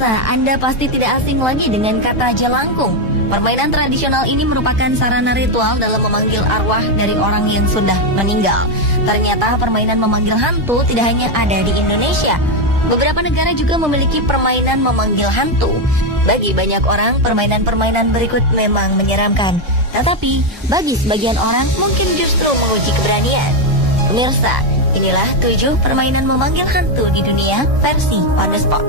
Pemirsa, Anda pasti tidak asing lagi dengan kata jelangkung. Permainan tradisional ini merupakan sarana ritual dalam memanggil arwah dari orang yang sudah meninggal. Ternyata permainan memanggil hantu tidak hanya ada di Indonesia. Beberapa negara juga memiliki permainan memanggil hantu. Bagi banyak orang, permainan-permainan berikut memang menyeramkan. Tetapi, bagi sebagian orang mungkin justru menguji keberanian. Pemirsa, inilah 7 permainan memanggil hantu di dunia versi on the spot.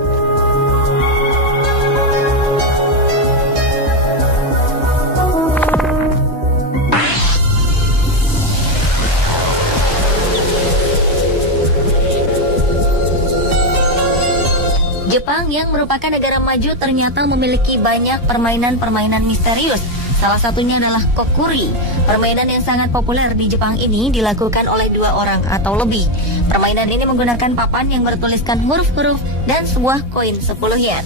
Jepang yang merupakan negara maju ternyata memiliki banyak permainan-permainan misterius. Salah satunya adalah kokuri. Permainan yang sangat populer di Jepang ini dilakukan oleh 2 orang atau lebih. Permainan ini menggunakan papan yang bertuliskan huruf-huruf dan sebuah koin 10 yen.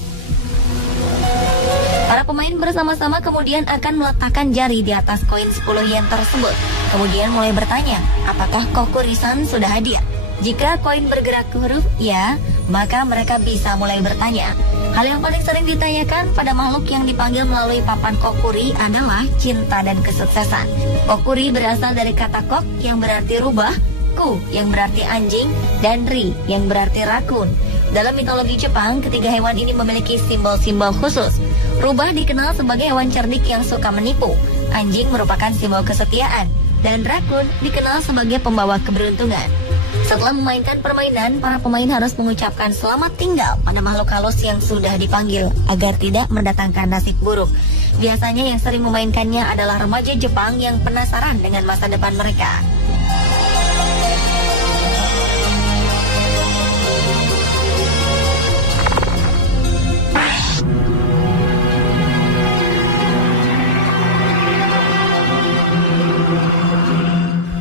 Para pemain bersama-sama kemudian akan meletakkan jari di atas koin 10 yen tersebut. Kemudian mulai bertanya, apakah kokuri-san sudah hadir? Jika koin bergerak ke huruf ya, maka mereka bisa mulai bertanya. Hal yang paling sering ditanyakan pada makhluk yang dipanggil melalui papan kokuri adalah cinta dan kesuksesan. Kokuri berasal dari kata kok yang berarti rubah, ku yang berarti anjing, dan ri yang berarti rakun. Dalam mitologi Jepang, ketiga hewan ini memiliki simbol-simbol khusus. Rubah dikenal sebagai hewan cerdik yang suka menipu. Anjing merupakan simbol kesetiaan, dan rakun dikenal sebagai pembawa keberuntungan. Setelah memainkan permainan, para pemain harus mengucapkan selamat tinggal pada makhluk halus yang sudah dipanggil agar tidak mendatangkan nasib buruk. Biasanya yang sering memainkannya adalah remaja Jepang yang penasaran dengan masa depan mereka.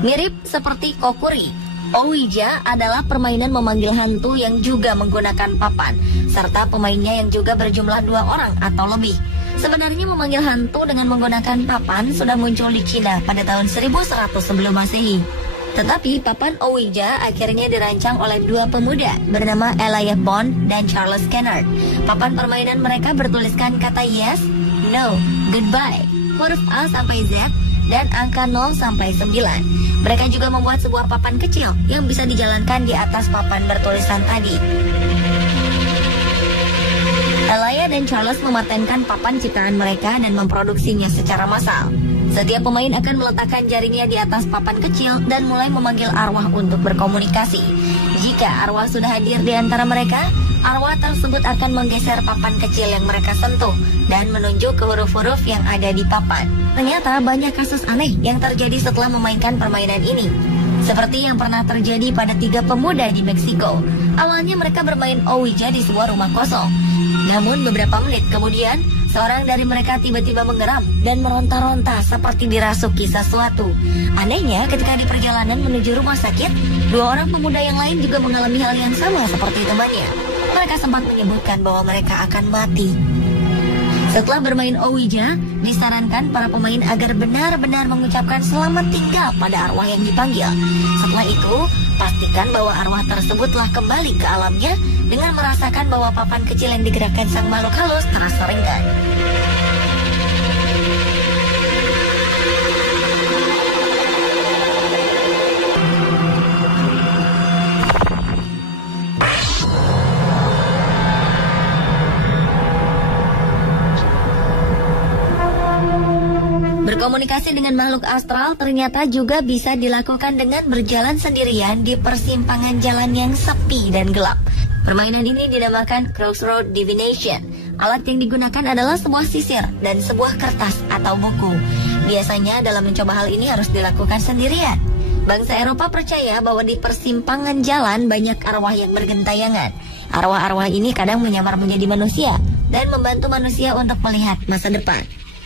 Mirip seperti kokuri, Ouija adalah permainan memanggil hantu yang juga menggunakan papan, serta pemainnya yang juga berjumlah 2 orang atau lebih. Sebenarnya memanggil hantu dengan menggunakan papan sudah muncul di Cina pada tahun 1100 sebelum Masehi. Tetapi papan Ouija akhirnya dirancang oleh 2 pemuda bernama Elijah Bond dan Charles Kennard. Papan permainan mereka bertuliskan kata yes, no, goodbye, huruf A sampai Z, dan angka 0 sampai 9. Mereka juga membuat sebuah papan kecil yang bisa dijalankan di atas papan bertulisan tadi. Elijah dan Charles mematenkan papan ciptaan mereka dan memproduksinya secara massal. Setiap pemain akan meletakkan jarinya di atas papan kecil dan mulai memanggil arwah untuk berkomunikasi. Jika arwah sudah hadir di antara mereka, arwah tersebut akan menggeser papan kecil yang mereka sentuh dan menunjuk ke huruf-huruf yang ada di papan. Ternyata banyak kasus aneh yang terjadi setelah memainkan permainan ini. Seperti yang pernah terjadi pada 3 pemuda di Meksiko. Awalnya mereka bermain Ouija di sebuah rumah kosong. Namun beberapa menit kemudian, seorang dari mereka tiba-tiba menggeram dan meronta-ronta seperti dirasuki sesuatu. Anehnya, ketika di perjalanan menuju rumah sakit, 2 orang pemuda yang lain juga mengalami hal yang sama seperti temannya. Mereka sempat menyebutkan bahwa mereka akan mati. Setelah bermain Ouija, disarankan para pemain agar benar-benar mengucapkan selamat tinggal pada arwah yang dipanggil. Setelah itu, pastikan bahwa arwah tersebut telah kembali ke alamnya dengan merasakan bahwa papan kecil yang digerakkan sang makhluk halus terasa ringan. Berkomunikasi dengan makhluk astral ternyata juga bisa dilakukan dengan berjalan sendirian di persimpangan jalan yang sepi dan gelap. Permainan ini dinamakan Crossroad Divination. Alat yang digunakan adalah sebuah sisir dan sebuah kertas atau buku. Biasanya dalam mencoba hal ini harus dilakukan sendirian. Bangsa Eropa percaya bahwa di persimpangan jalan banyak arwah yang bergentayangan. Arwah-arwah ini kadang menyamar menjadi manusia dan membantu manusia untuk melihat masa depan.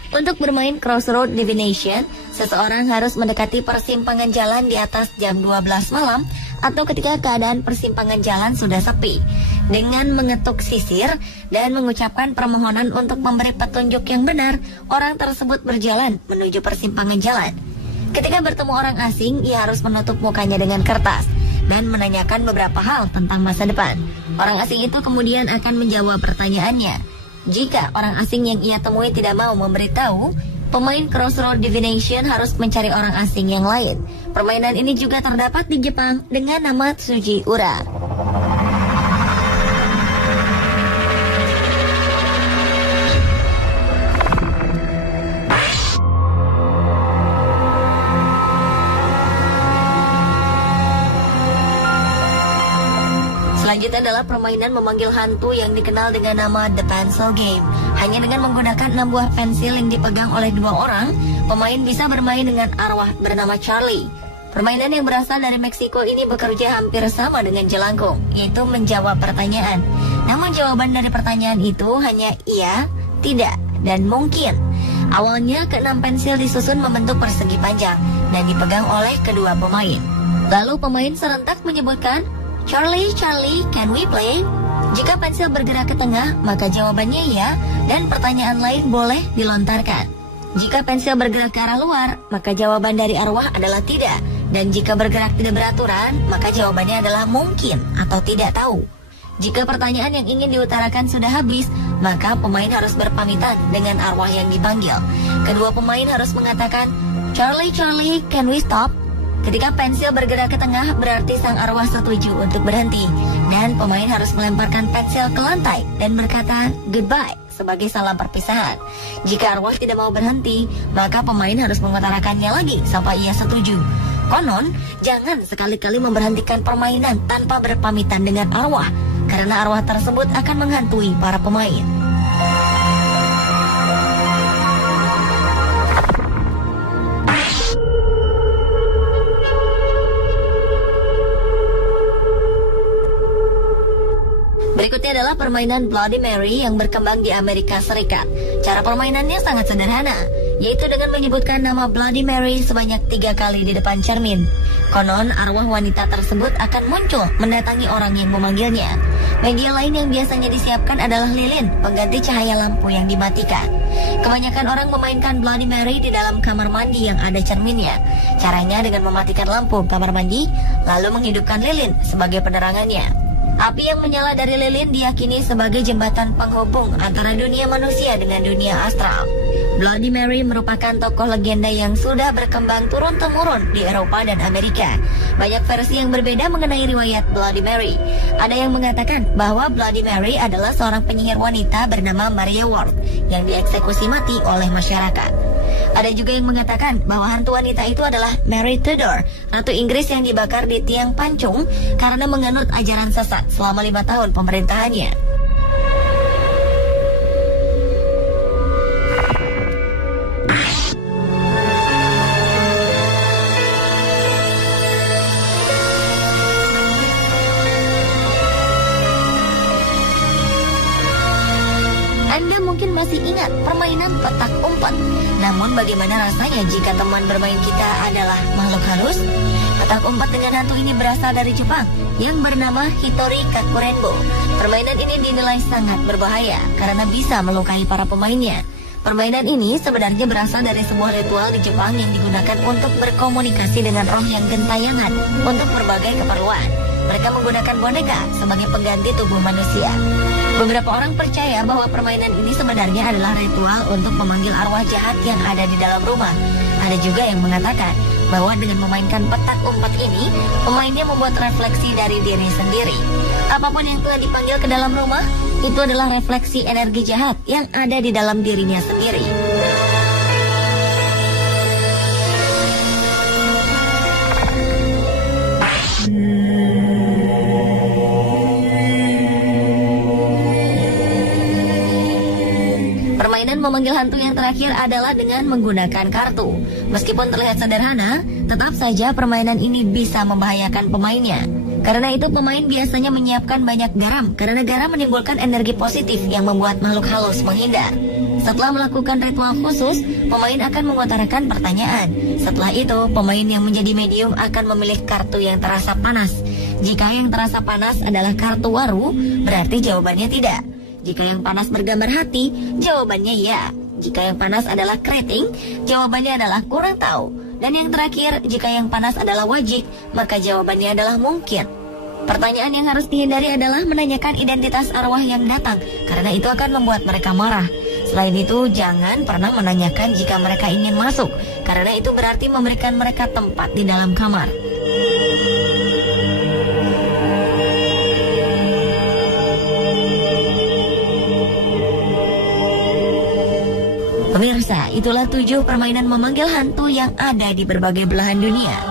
Untuk bermain Crossroad Divination, seseorang harus mendekati persimpangan jalan di atas jam 12 malam atau ketika keadaan persimpangan jalan sudah sepi. Dengan mengetuk sisir dan mengucapkan permohonan untuk memberi petunjuk yang benar, orang tersebut berjalan menuju persimpangan jalan. Ketika bertemu orang asing, ia harus menutup mukanya dengan kertas dan menanyakan beberapa hal tentang masa depan. Orang asing itu kemudian akan menjawab pertanyaannya. Jika orang asing yang ia temui tidak mau memberitahu, pemain Crossroad Divination harus mencari orang asing yang lain. Permainan ini juga terdapat di Jepang dengan nama Tsuji Ura. Selanjutnya adalah permainan memanggil hantu yang dikenal dengan nama The Pencil Game. Hanya dengan menggunakan 6 buah pensil yang dipegang oleh 2 orang, pemain bisa bermain dengan arwah bernama Charlie. Permainan yang berasal dari Meksiko ini bekerja hampir sama dengan jelangkung, yaitu menjawab pertanyaan. Namun jawaban dari pertanyaan itu hanya iya, tidak, dan mungkin. Awalnya ke-6 pensil disusun membentuk persegi panjang dan dipegang oleh kedua pemain. Lalu pemain serentak menyebutkan, Charlie, Charlie, can we play? Jika pensil bergerak ke tengah, maka jawabannya ya, dan pertanyaan lain boleh dilontarkan. Jika pensil bergerak ke arah luar, maka jawaban dari arwah adalah tidak. Dan jika bergerak tidak beraturan, maka jawabannya adalah mungkin atau tidak tahu. Jika pertanyaan yang ingin diutarakan sudah habis, maka pemain harus berpamitan dengan arwah yang dipanggil. Kedua pemain harus mengatakan, Charlie, Charlie, can we stop? Ketika pensil bergerak ke tengah, berarti sang arwah setuju untuk berhenti. Dan pemain harus melemparkan pensil ke lantai dan berkata goodbye sebagai salam perpisahan. Jika arwah tidak mau berhenti, maka pemain harus mengutarakannya lagi sampai ia setuju. Konon, jangan sekali-kali memberhentikan permainan tanpa berpamitan dengan arwah, karena arwah tersebut akan menghantui para pemain. Berikutnya adalah permainan Bloody Mary yang berkembang di Amerika Serikat. Cara permainannya sangat sederhana, yaitu dengan menyebutkan nama Bloody Mary sebanyak 3 kali di depan cermin. Konon, arwah wanita tersebut akan muncul mendatangi orang yang memanggilnya. Media lain yang biasanya disiapkan adalah lilin, pengganti cahaya lampu yang dimatikan. Kebanyakan orang memainkan Bloody Mary di dalam kamar mandi yang ada cerminnya. Caranya dengan mematikan lampu kamar mandi, lalu menghidupkan lilin sebagai penerangannya. Api yang menyala dari lilin diyakini sebagai jembatan penghubung antara dunia manusia dengan dunia astral. Bloody Mary merupakan tokoh legenda yang sudah berkembang turun-temurun di Eropa dan Amerika. Banyak versi yang berbeda mengenai riwayat Bloody Mary. Ada yang mengatakan bahwa Bloody Mary adalah seorang penyihir wanita bernama Maria Ward yang dieksekusi mati oleh masyarakat. Ada juga yang mengatakan bahwa hantu wanita itu adalah Mary Tudor, ratu Inggris yang dibakar di tiang pancung karena menganut ajaran sesat selama 5 tahun pemerintahannya. Anda mungkin masih ingat permainan petak umpet. Namun bagaimana rasanya jika teman bermain kita adalah makhluk halus? Petak umpet dengan hantu ini berasal dari Jepang yang bernama Hitori Kakurenbo. Permainan ini dinilai sangat berbahaya karena bisa melukai para pemainnya. Permainan ini sebenarnya berasal dari sebuah ritual di Jepang yang digunakan untuk berkomunikasi dengan roh yang gentayangan untuk berbagai keperluan. Mereka menggunakan boneka sebagai pengganti tubuh manusia. Beberapa orang percaya bahwa permainan ini sebenarnya adalah ritual untuk memanggil arwah jahat yang ada di dalam rumah. Ada juga yang mengatakan bahwa dengan memainkan petak umpet ini, pemainnya membuat refleksi dari diri sendiri. Apapun yang telah dipanggil ke dalam rumah, itu adalah refleksi energi jahat yang ada di dalam dirinya sendiri. Permainan memanggil hantu yang terakhir adalah dengan menggunakan kartu. Meskipun terlihat sederhana, tetap saja permainan ini bisa membahayakan pemainnya. Karena itu pemain biasanya menyiapkan banyak garam, karena garam menimbulkan energi positif yang membuat makhluk halus menghindar. Setelah melakukan ritual khusus, pemain akan mengutarakan pertanyaan. Setelah itu, pemain yang menjadi medium akan memilih kartu yang terasa panas. Jika yang terasa panas adalah kartu waru, berarti jawabannya tidak. Jika yang panas bergambar hati, jawabannya ya. Jika yang panas adalah keriting, jawabannya adalah kurang tahu. Dan yang terakhir, jika yang panas adalah wajik, maka jawabannya adalah mungkin. Pertanyaan yang harus dihindari adalah menanyakan identitas arwah yang datang, karena itu akan membuat mereka marah. Selain itu, jangan pernah menanyakan jika mereka ingin masuk, karena itu berarti memberikan mereka tempat di dalam kamar. Pemirsa, itulah 7 permainan memanggil hantu yang ada di berbagai belahan dunia.